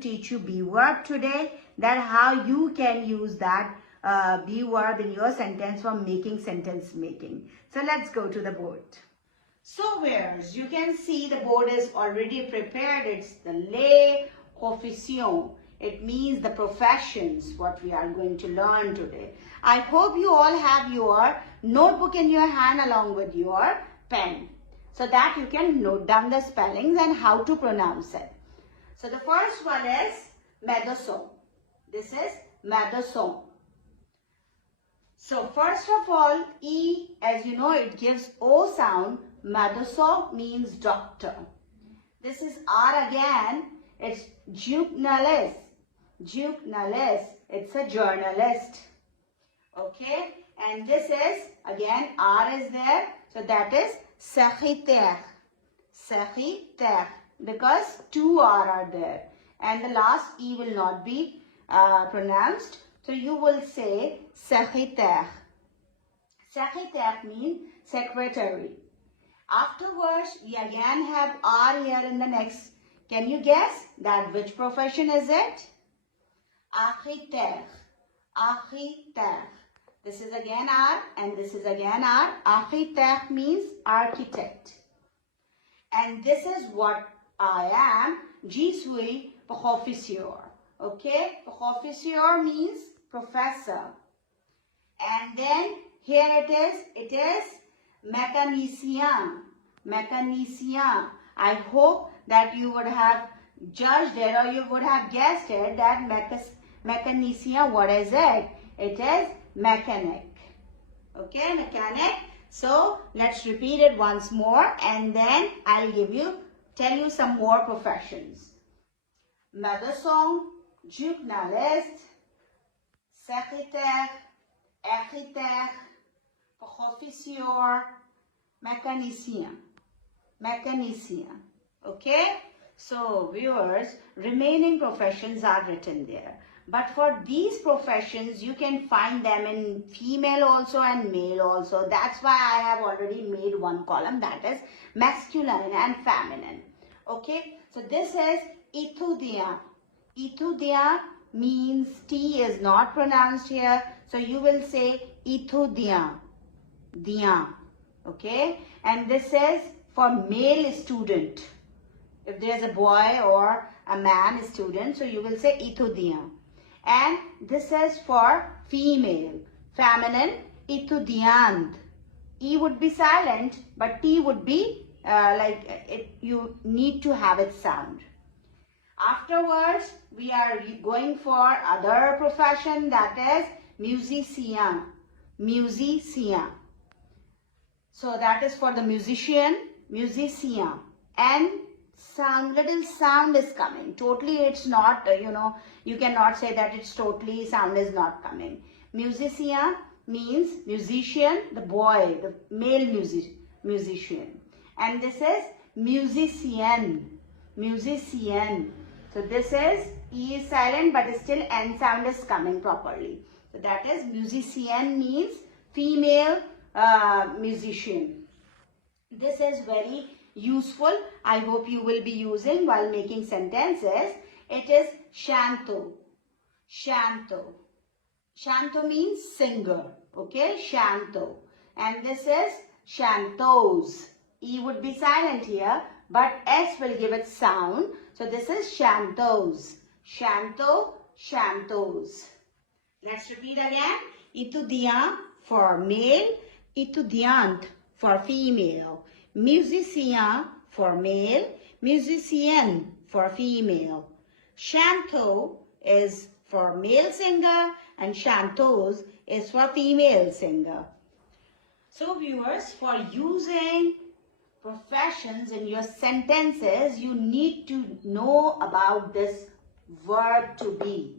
teach you be verb today, that how you can use that be verb in your sentence for making sentence making. So let's go to the board. So viewers, you can see the board is already prepared. It's the les professions. It means the professions, what we are going to learn today. I hope you all have your notebook in your hand along with your pen, so that you can note down the spellings and how to pronounce it. So the first one is médecin. This is médecin. So first of all, E, as you know, it gives O sound. Médecin means doctor. This is R again. It's journalist. Journalist. It's a journalist. Okay. And this is, again, R is there. So that is secrétaire. Secrétaire. Because two R are there. And the last E will not be pronounced. So you will say secrétaire. Secrétaire means secretary. Afterwards, we again have R here in the next. Can you guess that which profession is it? Architect. Architect. This is again R and this is again R. Architect means architect. And this is what I am. Je suis professeur. Okay? Professeur means professor. And then here it is mécanicien. Mécanicien. I hope that you would have judged it or you would have guessed it that mécanicien, what is it? It is mechanic. Okay, mechanic. So let's repeat it once more and then I'll tell you some more professions. Médecin, journaliste, secrétaire, architecte, professeur, mécanicien. Mécanicien. Okay? So viewers, remaining professions are written there. But for these professions, you can find them in female also and male also. That's why I have already made one column, that is masculine and feminine. Okay? So this is étudiant. Étudiant means T is not pronounced here. So you will say étudiant. Dian. Okay? And this is for male student. If there is a boy or a man student, so you will say étudiant. And this is for female, feminine, étudiante. E would be silent, but T would be you need to have its sound. Afterwards, we are going for other profession, that is musicien. Musicien. So that is for the musician, musicien. And little sound is coming. Totally it's not, you cannot say that it's totally sound is not coming. Musicien means musician, the boy, the male musician. And this is musicien. Musicien. So this is E is silent but still N sound is coming properly. So that is musicien means female musician. This is very useful. I hope you will be using while making sentences. It is chanteau. Chanteau. Chanteau means singer. Okay, chanteau. And this is chanteuse. E would be silent here, but S will give it sound. So this is chanteuse. Chanteau, chanteuse. Let's repeat again. Étudiant for male, étudiante for female. Musicien for male, musicienne for female. Chanteau is for male singer and chanteuse is for female singer. So viewers, for using professions in your sentences, you need to know about this verb to be.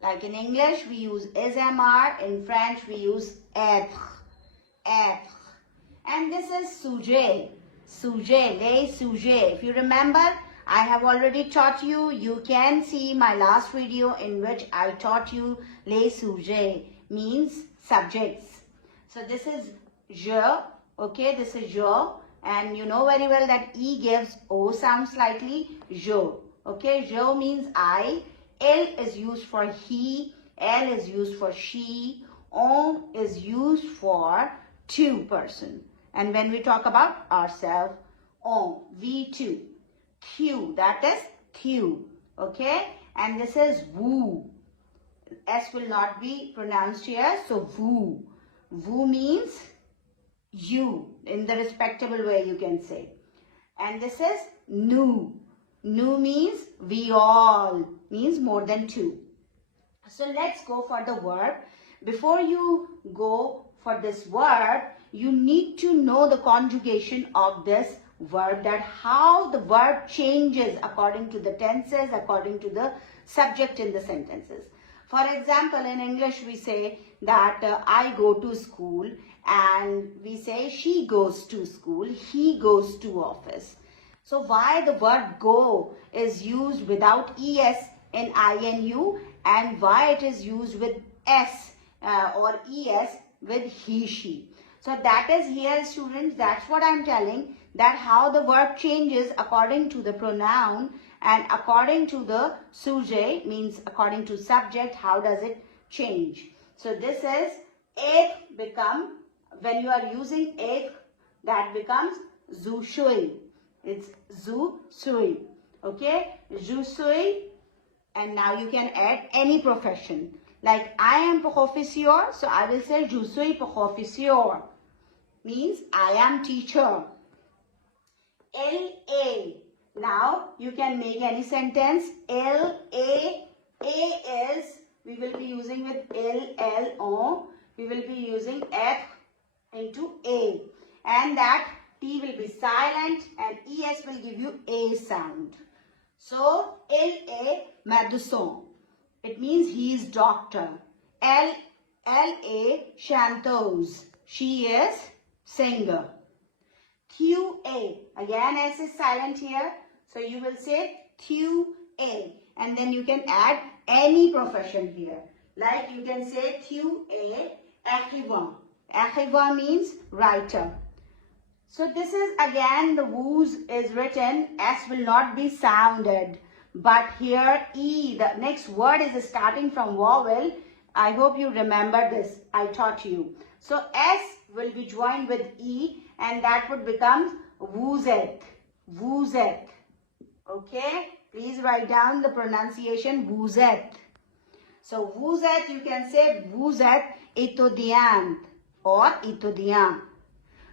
Like in English, we use is-mr. In French, we use être. Être. And this is sujet. Sujet, les sujets. If you remember, I have already taught you. You can see my last video in which I taught you les sujets means subjects. So this is je. Okay, this is je. And you know very well that E gives O sound slightly. Je. Okay, je means I. Elle is used for he. Elle is used for she. On is used for two person. And when we talk about ourselves, on, we two. Q, that is Q. Okay, and this is vous. S will not be pronounced here, so vous. Vous means you, in the respectable way you can say. And this is nous. Nous means we all, means more than two. So let's go for the verb. Before you go for this verb, you need to know the conjugation of this verb, that how the verb changes according to the tenses, according to the subject in the sentences. For example, in English we say that I go to school, and we say she goes to school, he goes to office. So why the verb go is used without es in inu, and why it is used with s or es with he, she. So that is here, students, that's what I'm telling, that how the verb changes according to the pronoun and according to the sujet, means according to subject, how does it change. So this is etre become, when you are using etre, that becomes je suis. It's je suis. Okay, je suis. And now you can add any profession. Like I am professeur, so I will say je suis professeur. Means I am teacher. L-A. Now you can make any sentence. L-A. A is, we will be using with L-L-O. We will be using F into A. And that T will be silent and ES will give you A sound. So L-A, médecin. It means he is doctor. L-A, chanteuse. She is singer. Q-A. Again, S is silent here. So you will say Q-A. And then you can add any profession here. Like you can say Q-A, écrivain. Écrivain means writer. So this is again the vous is written. S will not be sounded. But here E, the next word is starting from vowel. I hope you remember this. I taught you. So S will be joined with E, and that would become vous êtes. Vous êtes. Okay? Please write down the pronunciation vous êtes. So vous êtes, you can say vous êtes étudiante or étudiant.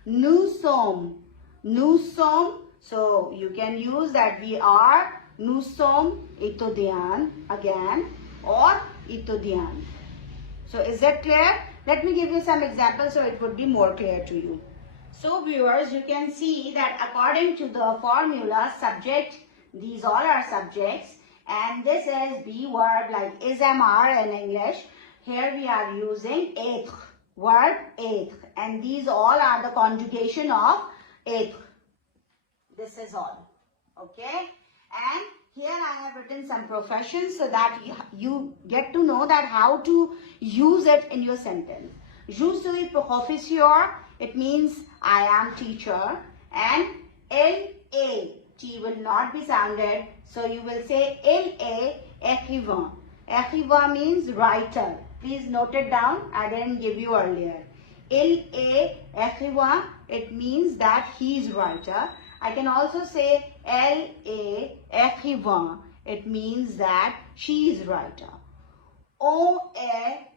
Nous sommes. Nous sommes. So you can use that we are. Nous sommes étudiants again or étudiante. So is that clear? Let me give you some examples so it would be more clear to you. So viewers, you can see that according to the formula, subject, these all are subjects, and this is be verb like is, am, are in English. Here we are using etre, verb etre, and these all are the conjugation of etre. This is all. Okay? And here I have written some professions so that you get to know that how to use it in your sentence. Je suis professeur, it means I am teacher. And L-A, T will not be sounded. So you will say L-A, écrivain. Écrivain means writer. Please note it down. I didn't give you earlier. L-A, écrivain, it means that he is writer. I can also say L-A, écrivain. It means that she is writer. O-A,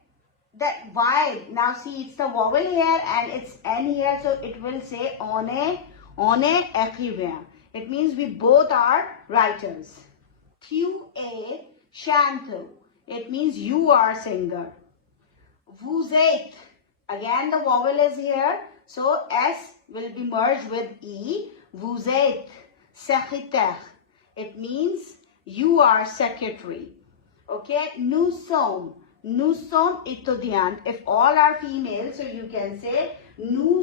that Y. Now see, it's the vowel here and it's N here. So it will say on est écrivain. It means we both are writers. Q-A, chanteuse. It means you are singer. Vous êtes. Again the vowel is here. So S will be merged with E. Vous êtes secrétaire. It means you are secretary. Okay. Nous sommes étudiantes. If all are female, so you can say nous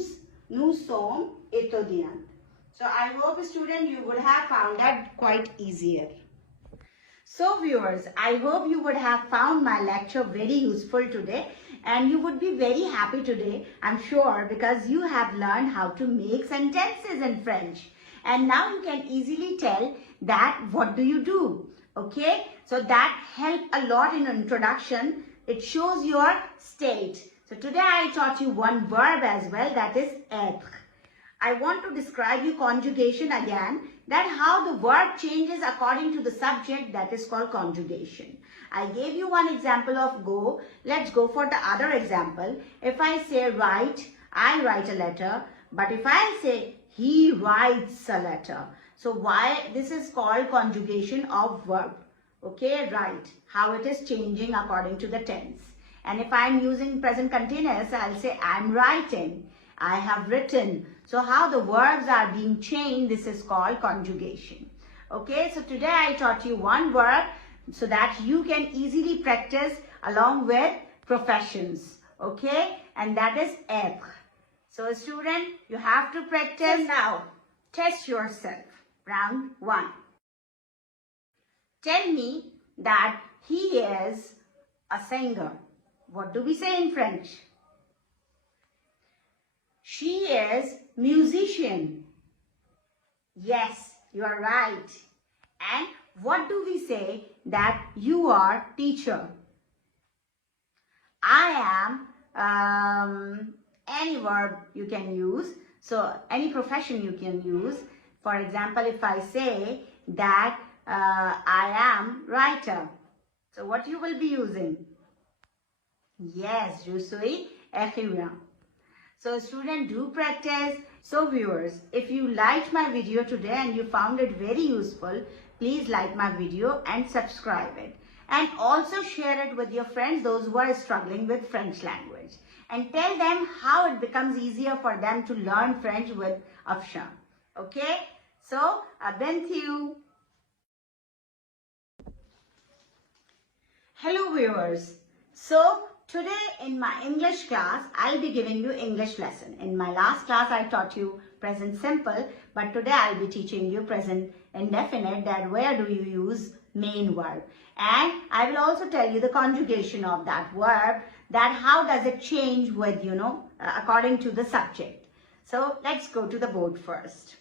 sommes étudiantes. So I hope, student, you would have found that quite easier. So viewers, I hope you would have found my lecture very useful today, and you would be very happy today, I'm sure, because you have learned how to make sentences in French. And now you can easily tell that what do you do. Okay, so that helped a lot in introduction. It shows your state. So today I taught you one verb as well, that is être. I want to describe you conjugation again, that how the verb changes according to the subject, that is called conjugation. I gave you one example of go. Let's go for the other example. If I say write, I write a letter. But if I say he writes a letter. So why this is called conjugation of verb. Okay, write. How it is changing according to the tense. And if I'm using present continuous, I'll say I'm writing. I have written. So how the verbs are being changed, this is called conjugation. Okay, so today I taught you one verb so that you can easily practice along with professions. Okay, and that is être. So student, you have to practice. Now, test yourself. Round 1. Tell me that he is a singer. What do we say in French? She is musician. Yes, you are right. And what do we say that you are teacher? I am any verb you can use. So any profession you can use. For example, if I say that I am writer. So what you will be using? Yes, je suis écrivain. So student, do practice. So viewers, if you liked my video today and you found it very useful, please like my video and subscribe it. And also share it with your friends, those who are struggling with French language. And tell them how it becomes easier for them to learn French with Afshan. Okay? So, à bientôt. Hello viewers. So, today in my English class, I'll be giving you English lesson. In my last class, I taught you present simple, but today I'll be teaching you present indefinite, that where do you use main verb. And I will also tell you the conjugation of that verb, that how does it change with, according to the subject. So let's go to the board first.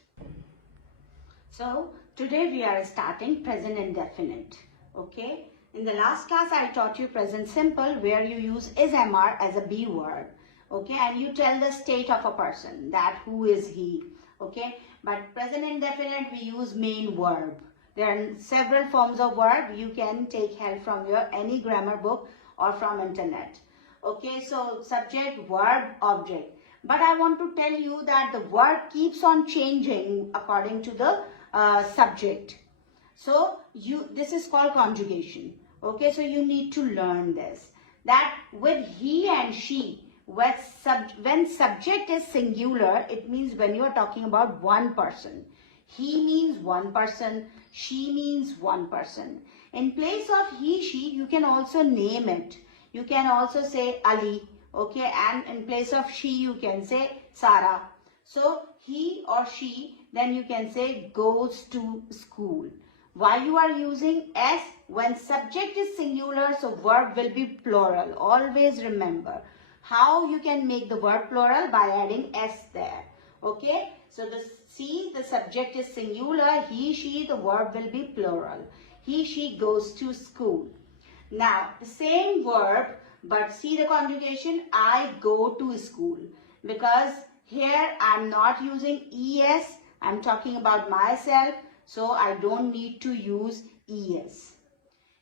So today we are starting present indefinite. Okay. In the last class, I taught you present simple, where you use is MR as a be verb. Okay, and you tell the state of a person, that who is he. Okay, but present indefinite, we use main verb. There are several forms of verb. You can take help from your any grammar book or from internet. Okay, so subject, verb, object. But I want to tell you that the verb keeps on changing according to the subject. So this is called conjugation. Okay, so you need to learn this. That with he and she, when subject is singular, it means when you are talking about one person. He means one person, she means one person. In place of he, she, you can also name it. You can also say Ali, okay, and in place of she, you can say Sarah. So he or she, then you can say goes to school. Why you are using S? When subject is singular, so verb will be plural. Always remember. How you can make the verb plural? By adding S there. Okay? So the subject is singular. He, she, the verb will be plural. He, she goes to school. Now, the same verb, but see the conjugation, I go to school. Because here I am not using ES. I am talking about myself. So I don't need to use ES.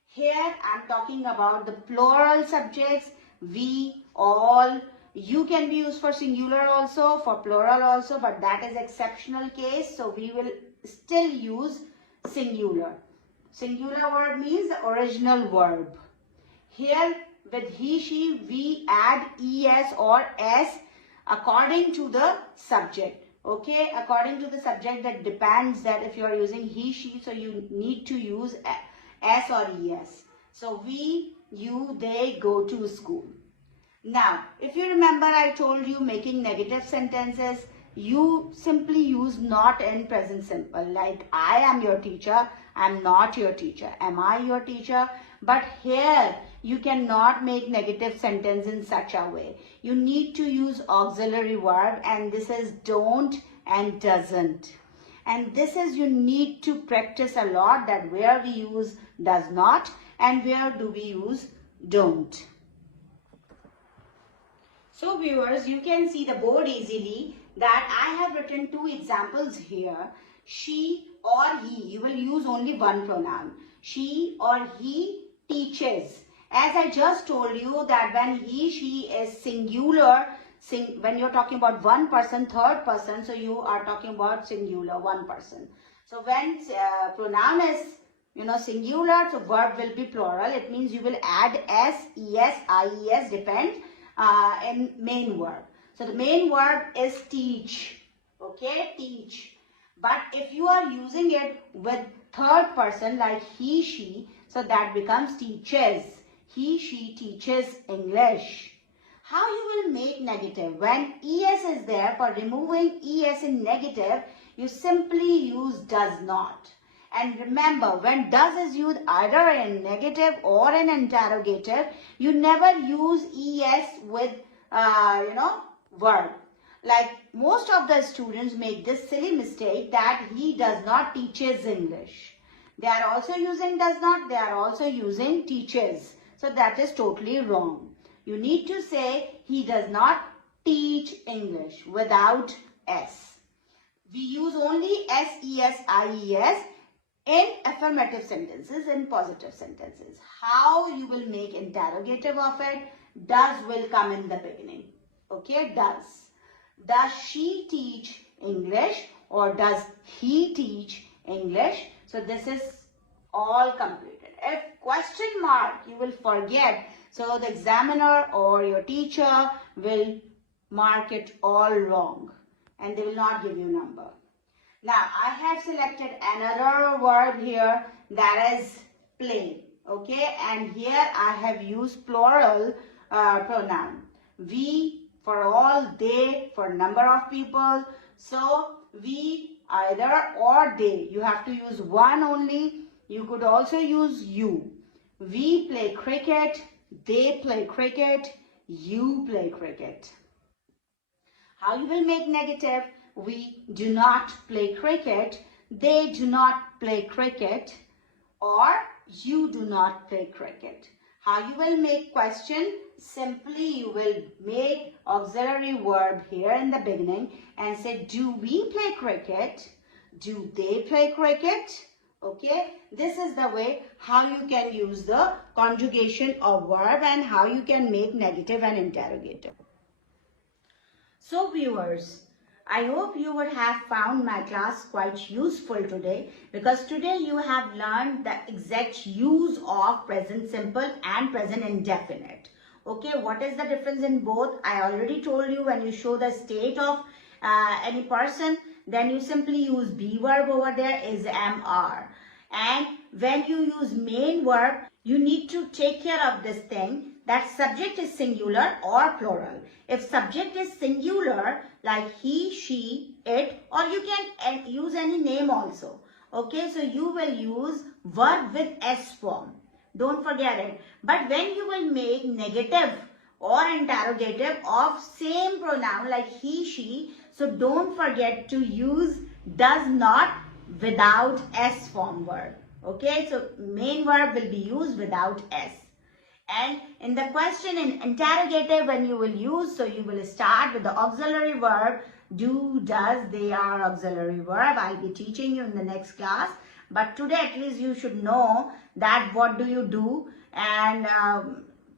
Here I am talking about the plural subjects, we, all. You can be used for singular also, for plural also, but that is exceptional case. So we will still use singular. Singular verb means the original verb. Here with he, she, we add ES or S according to the subject. Okay, according to the subject, that depends that if you are using he, she, so you need to use S or ES. So we, you, they go to school. Now, if you remember, I told you making negative sentences, you simply use not in present simple. Like I am your teacher, I am not your teacher. Am I your teacher? But here you cannot make negative sentence in such a way. You need to use auxiliary verb, and this is don't and doesn't. And this is, you need to practice a lot, that where we use does not and where do we use don't. So viewers, you can see the board easily that I have written two examples here. She or he, you will use only one pronoun. She or he teaches. As I just told you that when he, she is singular, when you're talking about one person, third person, so you are talking about singular, one person. So when pronoun is singular, so verb will be plural. It means you will add s, es, ies, depend in main verb. So the main verb is teach. Okay, teach. But if you are using it with third person like he, she, so that becomes teaches. He, she teaches English. How you will make negative? When es is there, for removing es in negative, you simply use does not. And remember, when does is used either in negative or in interrogative, you never use es with, verb. Like most of the students make this silly mistake that he does not teaches English. They are also using does not, they are also using teaches. So that is totally wrong. You need to say he does not teach English without s. We use only s, es, ies in affirmative sentences and positive sentences. How you will make interrogative of it? Does will come in the beginning. Okay, does. Does she teach English or does he teach English? So this is all completed. If question mark you will forget, so the examiner or your teacher will mark it all wrong and they will not give you number. Now, I have selected another verb here, that is play. Okay, and here I have used plural pronoun. We for all, they for number of people. So, we either or they. You have to use one only. You could also use you. We play cricket, they play cricket, you play cricket. How you will make negative? We do not play cricket, they do not play cricket, or you do not play cricket. How you will make question? Simply you will make auxiliary verb here in the beginning and say, do we play cricket? Do they play cricket? Okay, this is the way how you can use the conjugation of verb and how you can make negative and interrogative. So viewers, I hope you would have found my class quite useful today, because today you have learned the exact use of present simple and present indefinite. Okay, what is the difference in both? I already told you. When you show the state of any person, then you simply use be verb over there is MR. And when you use main verb, you need to take care of this thing that subject is singular or plural. If subject is singular, like he, she, it, or you can use any name also. Okay, so you will use verb with S form. Don't forget it. But when you will make negative or interrogative of same pronoun like he, she, so don't forget to use does not without S form verb. Okay, so main verb will be used without S. And in the question in interrogative, when you will use, so you will start with the auxiliary verb, do, does, they are auxiliary verb. I'll be teaching you in the next class. But today at least you should know that what do you do. And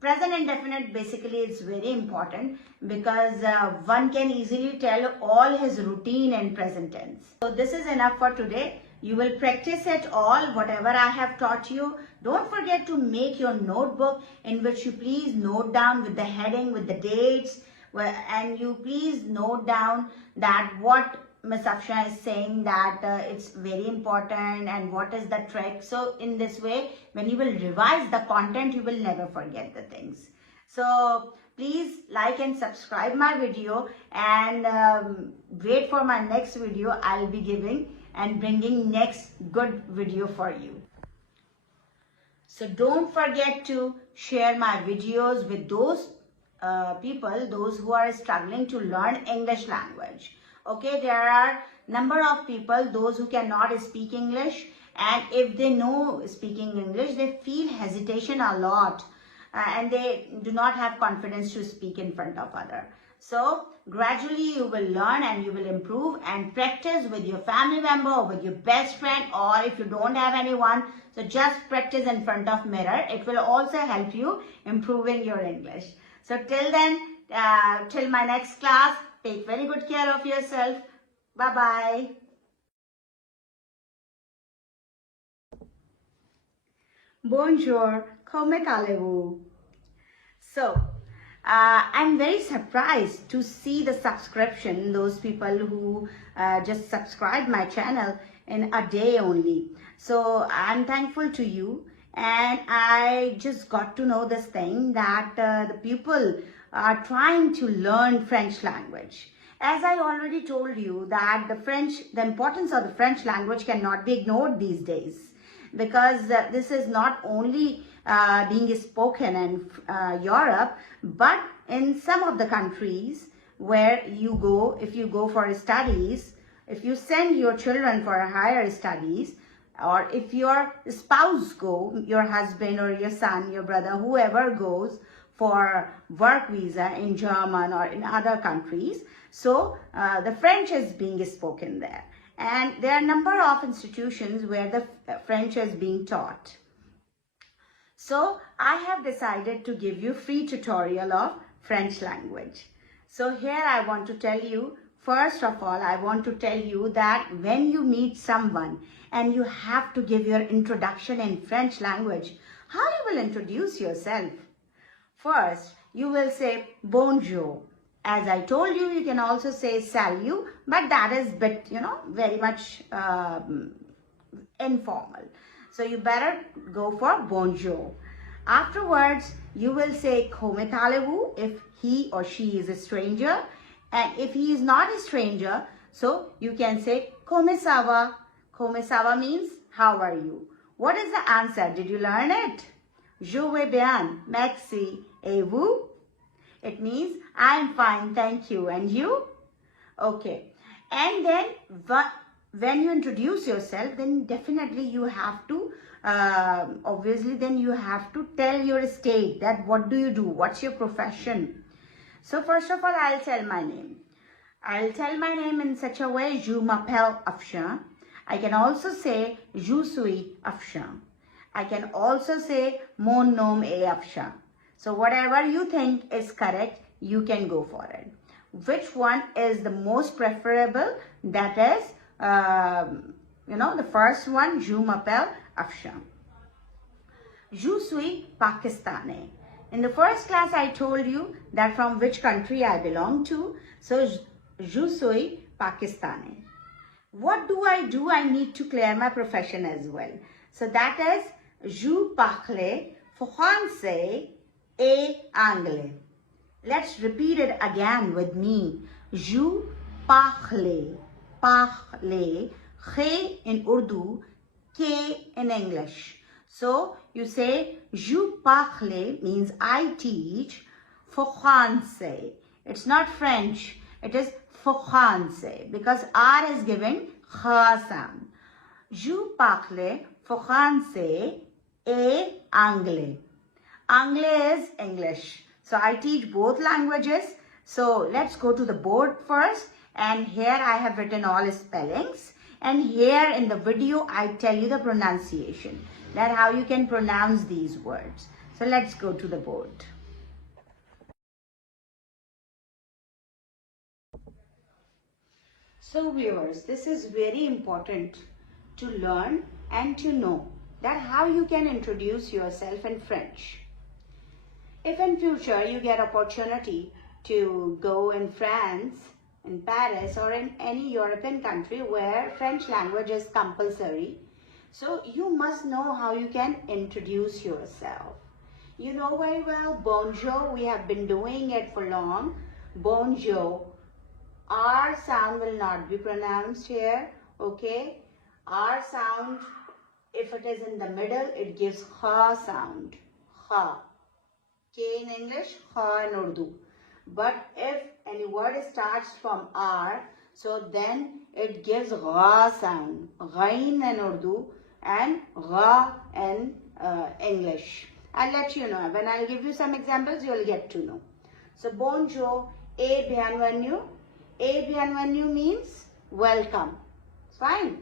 present indefinite basically is very important, because one can easily tell all his routine in present tense. So this is enough for today. You will practice it all, whatever I have taught you. Don't forget to make your notebook, in which you please note down with the heading, with the dates, and you please note down that what Ms. Afsha is saying, that it's very important and what is the trick. So in this way, when you will revise the content, you will never forget the things. So please like and subscribe my video, and wait for my next video. I'll be giving and bringing next good video for you. So don't forget to share my videos with those people, those who are struggling to learn English language. Okay, there are number of people, those who cannot speak English, and if they know speaking English, they feel hesitation a lot, and they do not have confidence to speak in front of other. So gradually you will learn and you will improve, and practice with your family member or with your best friend, or if you don't have anyone, so just practice in front of mirror. It will also help you improving your English. So till then, till my next class, take very good care of yourself. Bye-bye. Bonjour, come allez-vous? So, I'm very surprised to see the subscription, those people who just subscribe my channel in a day only. So, I'm thankful to you, and I just got to know this thing that the people are trying to learn French language. As I already told you that the importance of the French language cannot be ignored these days, because this is not only being spoken in Europe, but in some of the countries where you go, if you go for studies, if you send your children for higher studies, or if your spouse go, your husband or your son, your brother, whoever goes for work visa in German or in other countries, so the French is being spoken there. And there are a number of institutions where the French is being taught. So I have decided to give you free tutorial of French language. So here I want to tell you, first of all, I want to tell you that when you meet someone and you have to give your introduction in French language, how you will introduce yourself? First, you will say bonjour. As I told you, you can also say salut, but that is bit, very much informal. So you better go for bonjour. Afterwards, you will say comment allez-vous if he or she is a stranger. And if he is not a stranger, so you can say comment ça va. Comment ça va means how are you? What is the answer? Did you learn it? Je vais bien, merci. Et vous? It means I'm fine, thank you. And you? Okay. And then when you introduce yourself, then definitely you have to, obviously then you have to tell your state, that what do you do? What's your profession? So first of all, I'll tell my name. I'll tell my name in such a way, je m'appelle Afshan. I can also say, je suis Afshan. I can also say, mon nom est Afshan. So whatever you think is correct, you can go for it. Which one is the most preferable? That is, the first one, je m'appelle Afshan. Je suis Pakistani. In the first class, I told you that from which country I belong to. So, je suis Pakistani. What do? I need to clear my profession as well. So that is, je parle français et anglais. Let's repeat it again with me. Je parle, Khe in Urdu, K in English. So you say, je parle means I teach français. It's not French, it is français, because R is giving kha sound. Je parle français et anglais. Anglais is English. So I teach both languages. So let's go to the board first. And here I have written all spellings. And here in the video, I tell you the pronunciation. That how you can pronounce these words. So let's go to the board. So viewers, this is very important to learn and to know that how you can introduce yourself in French. If in future you get opportunity to go in France, in Paris, or in any European country where French language is compulsory, so you must know how you can introduce yourself. You know very well, bonjour, we have been doing it for long. Bonjour. R sound will not be pronounced here, okay? R sound, if it is in the middle, it gives ha sound, ha. K in English, ha in Urdu. But if any word starts from R, So then it gives Gha sound. Ghain in Urdu and Gha in English. I'll let you know. When I'll give you some examples, you'll get to know. So bonjour, et bienvenue. Et bienvenue means welcome. Fine.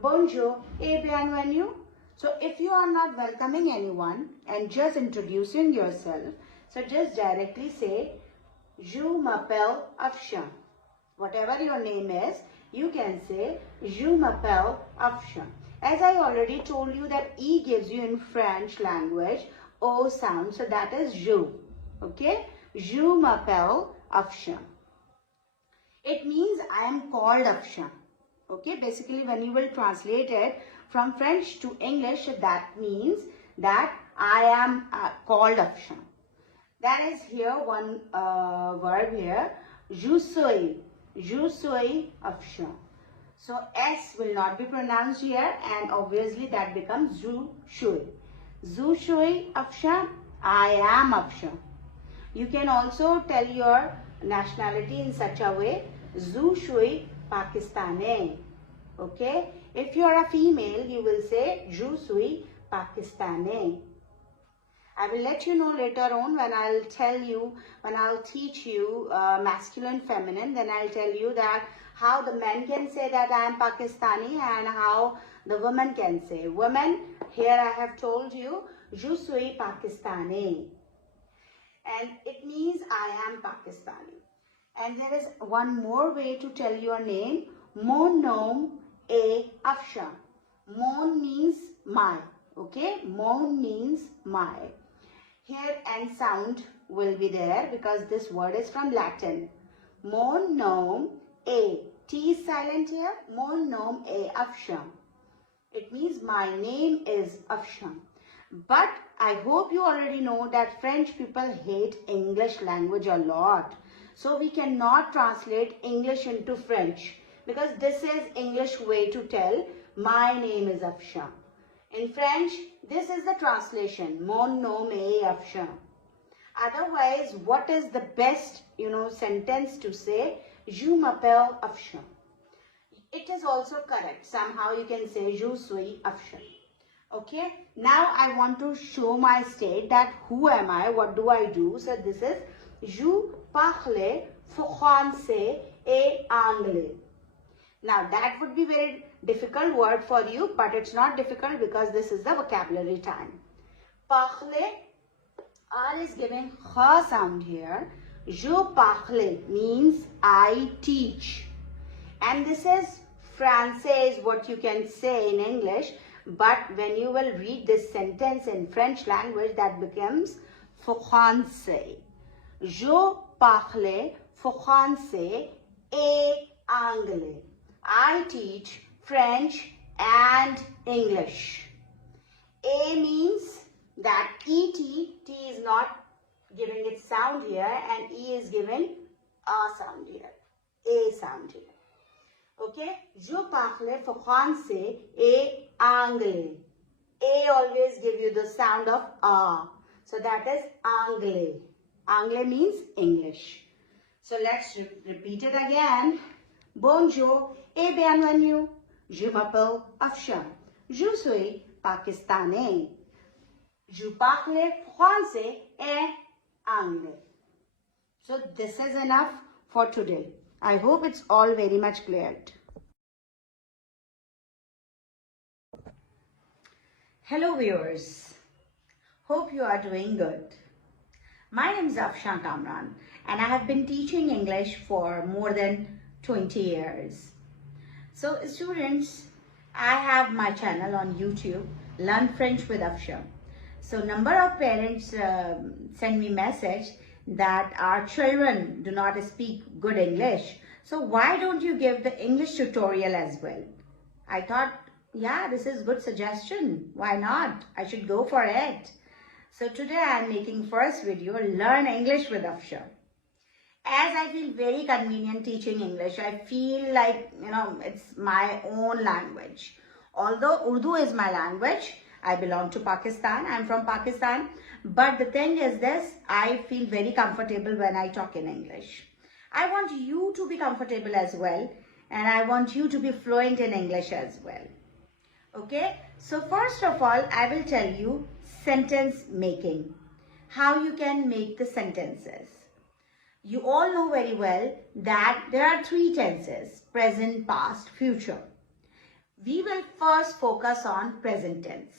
Bonjour, et bienvenue. So if you are not welcoming anyone and just introducing yourself, so just directly say, Je m'appelle Afshan. Whatever your name is, you can say, Je m'appelle Afshan. As I already told you that E gives you in French language O sound, so that is je. Okay? Je m'appelle Afshan. It means I am called Afshan. Okay? Basically, when you will translate it from French to English, that means that I am called Afshan. There is here one verb here, je suis. Je suis Afshan. So S will not be pronounced here, and obviously that becomes je suis. Je suis Afshan. I am Afshan. You can also tell your nationality in such a way, je suis Pakistani. Okay? If you are a female, you will say, je suis Pakistani. I will let you know later on when I'll tell you, when I'll teach you masculine, feminine, then I'll tell you that how the men can say that I am Pakistani and how the women can say. Women, here I have told you, je suis Pakistani. And it means I am Pakistani. And there is one more way to tell your name, mon nom est Afshan. Mon means my, okay? Mon means my. Here N sound will be there because this word is from Latin. Mon nom est. T is silent here. Mon nom est Afshan. It means my name is Afshan. But I hope you already know that French people hate English language a lot. So we cannot translate English into French because this is English way to tell my name is Afshan. In French, this is the translation, mon nom est Afshan. Otherwise, what is the best, sentence to say? Je m'appelle Afshan. It is also correct. Somehow you can say, je suis Afshan. Okay. Now I want to show my state that who am I? What do I do? So this is, je parle français et anglais. Now that would be very difficult word for you, but it's not difficult because this is the vocabulary time. Parler, R is giving ha sound here. Je parle means I teach. And this is français is what you can say in English, but when you will read this sentence in French language, that becomes français. Je parle français et anglais. I teach French and English. A means that ET, T is not giving its sound here and E is giving a sound here, A sound here. Okay, je parle français et anglais. A always give you the sound of A. So that is anglais. Anglais means English. So let's repeat it again. Bonjour et bienvenue. Je m'appelle Afshan. Je suis Pakistanais. Je parle français et anglais. So this is enough for today. I hope it's all very much cleared. Hello viewers. Hope you are doing good. My name is Afshan Kamran and I have been teaching English for more than 20 years. So students, I have my channel on YouTube, Learn French with Afshan. So number of parents send me message that our children do not speak good English. So why don't you give the English tutorial as well? I thought, yeah, this is good suggestion. Why not? I should go for it. So today I am making first video, Learn English with Afshan. As I feel very convenient teaching English, I feel like, it's my own language. Although Urdu is my language, I belong to Pakistan, I'm from Pakistan. But the thing is this, I feel very comfortable when I talk in English. I want you to be comfortable as well. and I want you to be fluent in English as well. Okay, so first of all, I will tell you sentence making, how you can make the sentences. You all know very well that there are three tenses: present, past, future. We will first focus on present tense.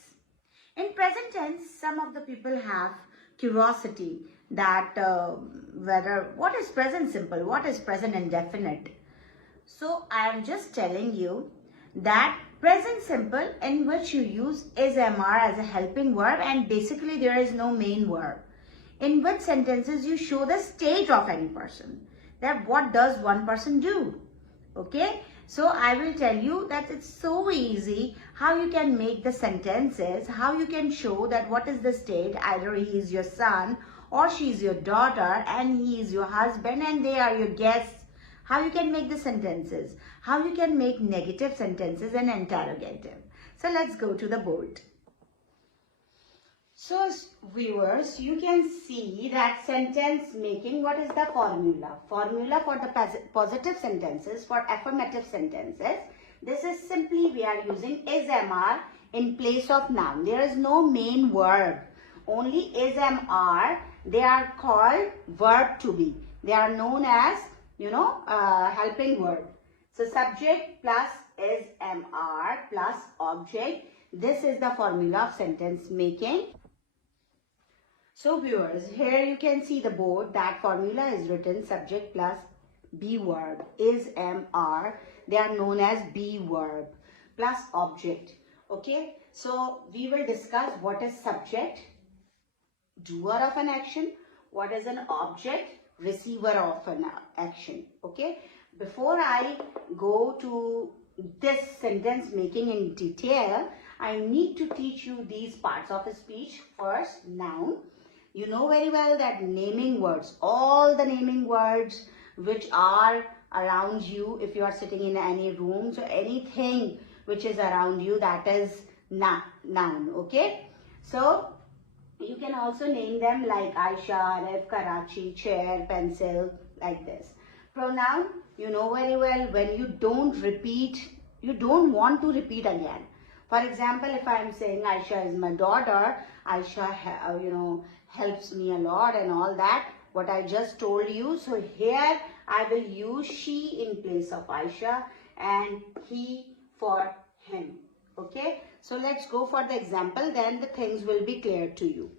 In present tense, some of the people have curiosity that what is present simple, what is present indefinite. So I am just telling you that present simple, in which you use is MR as a helping verb, and basically there is no main verb. In which sentences you show the state of any person, that what does one person do. Okay, so I will tell you that it's so easy how you can make the sentences, how you can show that what is the state. Either he is your son or she is your daughter and he is your husband and they are your guests. How you can make the sentences, how you can make negative sentences and interrogative. So let's go to the board. So viewers, you can see that sentence making, what is the formula? Formula for the positive sentences, for affirmative sentences. This is simply we are using is MR in place of noun. There is no main verb. Only is MR. They are called verb to be. They are known as, helping verb. So subject plus is MR plus object. This is the formula of sentence making. So viewers, here you can see the board. That formula is written subject plus be verb is MR. They are known as be verb plus object. Okay, so we will discuss what is subject, doer of an action, what is an object, receiver of an action. Okay, before I go to this sentence making in detail, I need to teach you these parts of speech. First, noun. You know very well that naming words, all the naming words which are around you, if you are sitting in any room, so anything which is around you, that is noun. Okay, so you can also name them like Aisha, Arif, Karachi, chair, pencil, like this. Pronoun, you know very well, when you don't repeat, you don't want to repeat again. For example, if I am saying Aisha is my daughter, Aisha, helps me a lot and all that, what I just told you. So here I will use she in place of Aisha and he for him. Okay, so let's go for the example, then the things will be clear to you.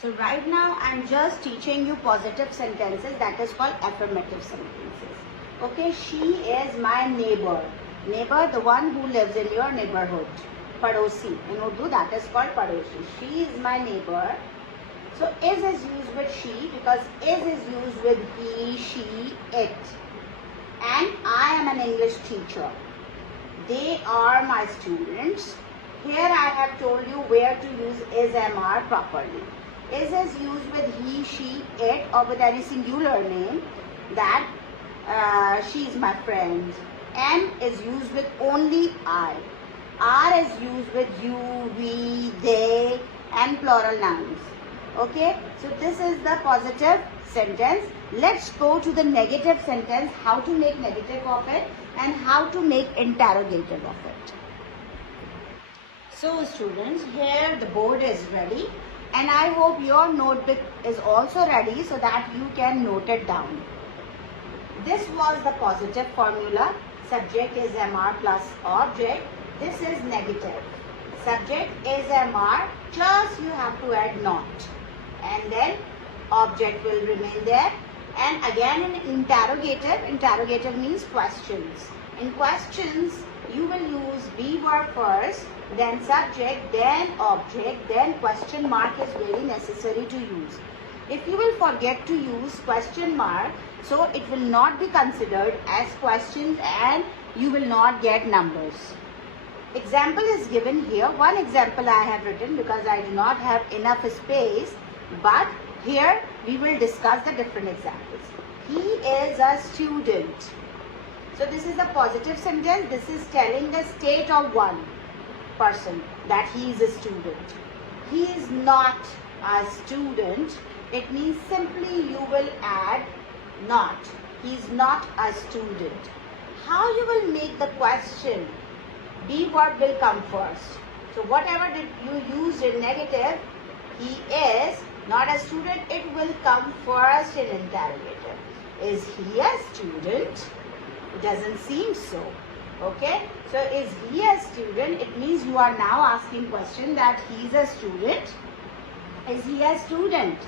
So right now I'm just teaching you positive sentences, that is called affirmative sentences. Okay, she is my neighbor. Neighbor, the one who lives in your neighborhood. Padosi. In Urdu, that is called Padosi. She is my neighbor. So is used with she because is used with he, she, it. And I am an English teacher. They are my students. Here I have told you where to use is MR properly. Is used with he, she, it, or with any singular name. That she is my friend. M is used with only I. R is used with you, we, they, and plural nouns. Okay, so this is the positive sentence. Let's go to the negative sentence, how to make negative of it and how to make interrogative of it. So students, here the board is ready and I hope your notebook is also ready so that you can note it down. This was the positive formula. Subject is MR plus object. This is negative. Subject is MR, just you have to add not. And then object will remain there. And again in interrogative means questions. In questions, you will use be verb first, then subject, then object, then question mark is very necessary to use. If you will forget to use question mark, so it will not be considered as questions and you will not get numbers. Example is given here. One example I have written because I do not have enough space, but here we will discuss the different examples. He is a student. So this is a positive sentence. This is telling the state of one person that he is a student. He is not a student. It means simply you will add not. He's not a student. How you will make the question? Be verb will come first. So whatever did you use in negative, he is not a student, it will come first in interrogative. Is he a student? It doesn't seem so. Okay, so is he a student? It means you are now asking question that he is a student. Is he a student?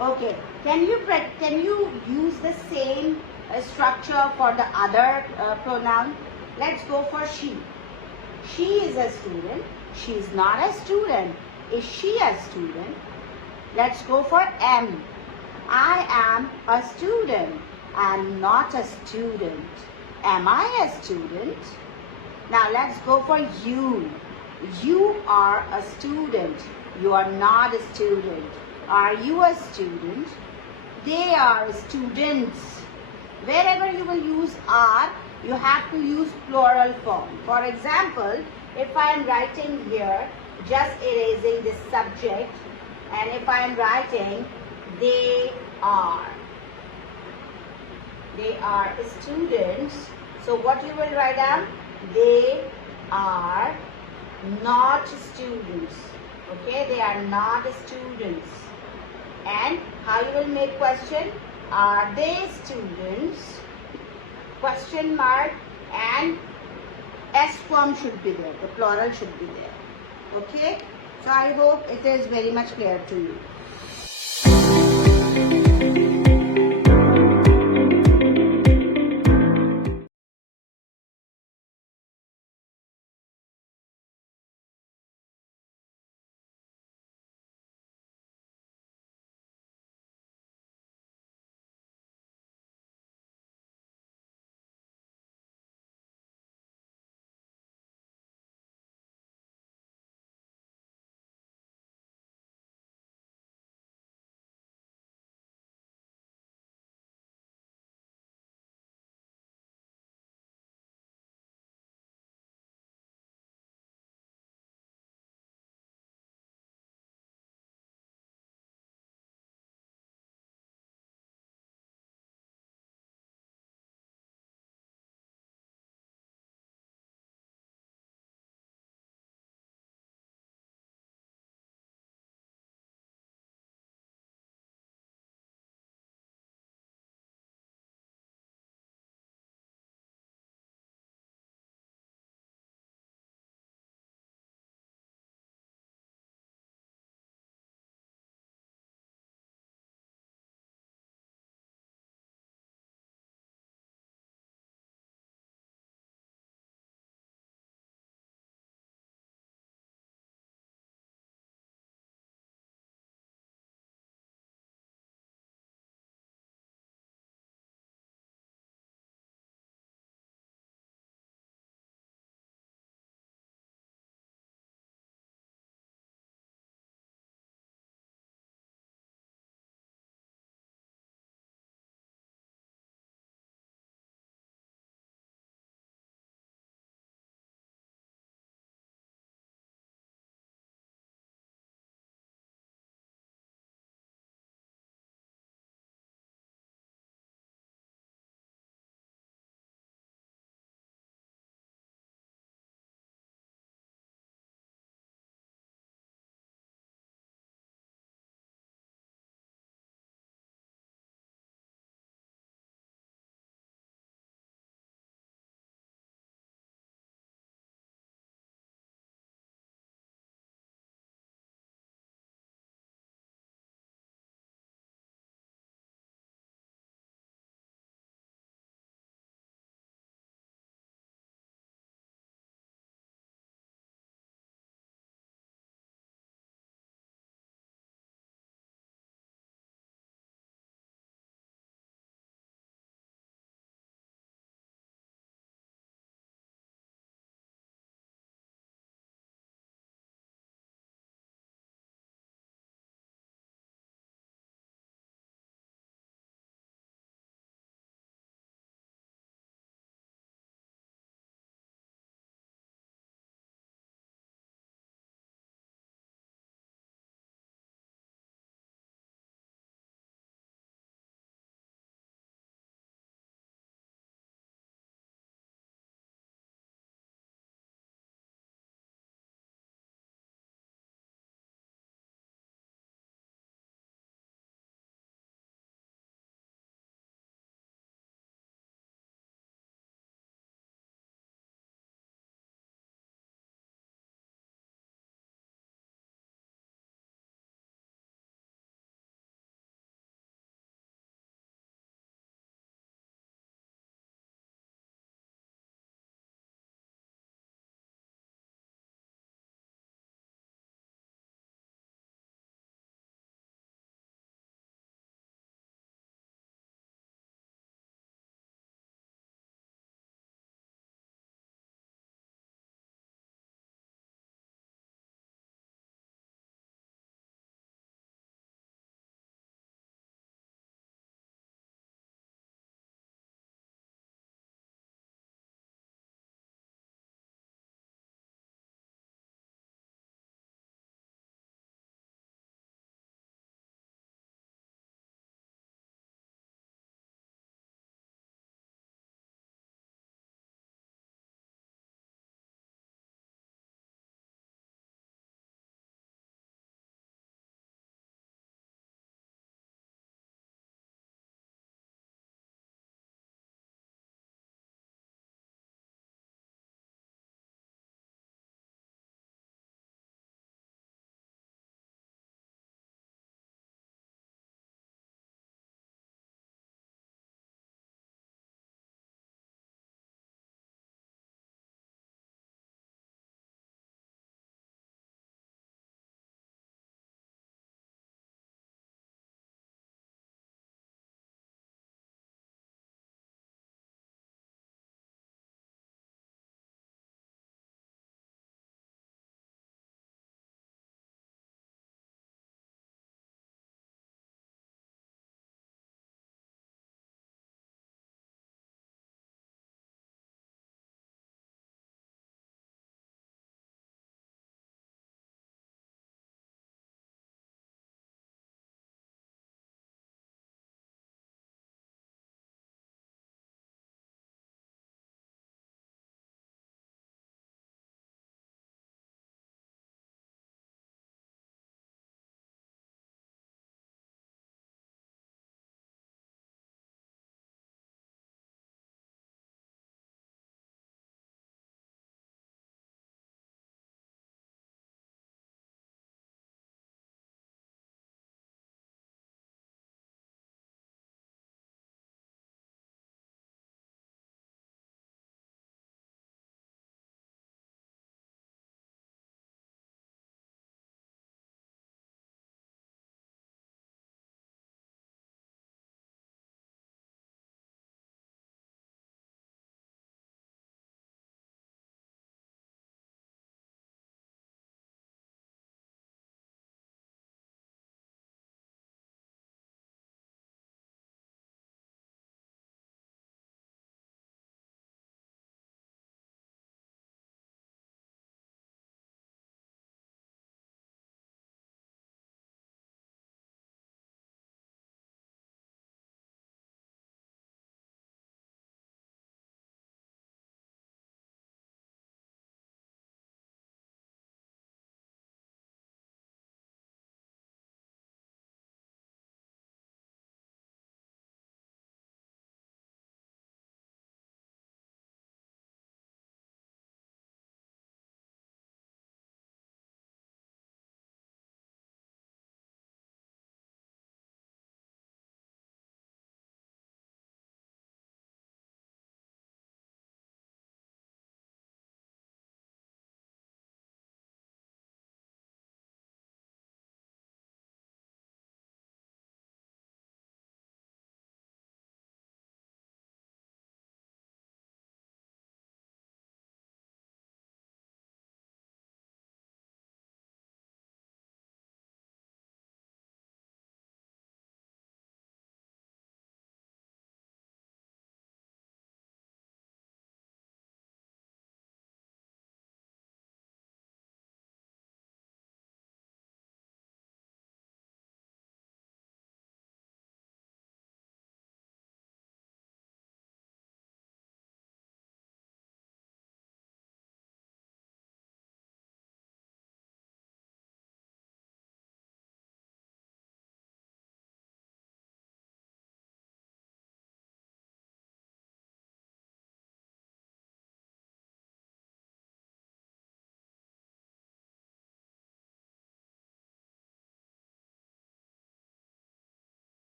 Okay, can you use the same structure for the other pronoun? Let's go for she. She is a student. She is not a student. Is she a student? Let's go for am. I am a student. I am not a student. Am I a student? Now let's go for you. You are a student. You are not a student. Are you a student? They are students. Wherever you will use are, you have to use plural form. For example, if I am writing here, just erasing the subject, and if I am writing, they are students. So what you will write down? They are not students. Okay, they are not students. And how you will make question? Are they students? Question mark, and S form should be there. The plural should be there. Okay, so I hope it is very much clear to you.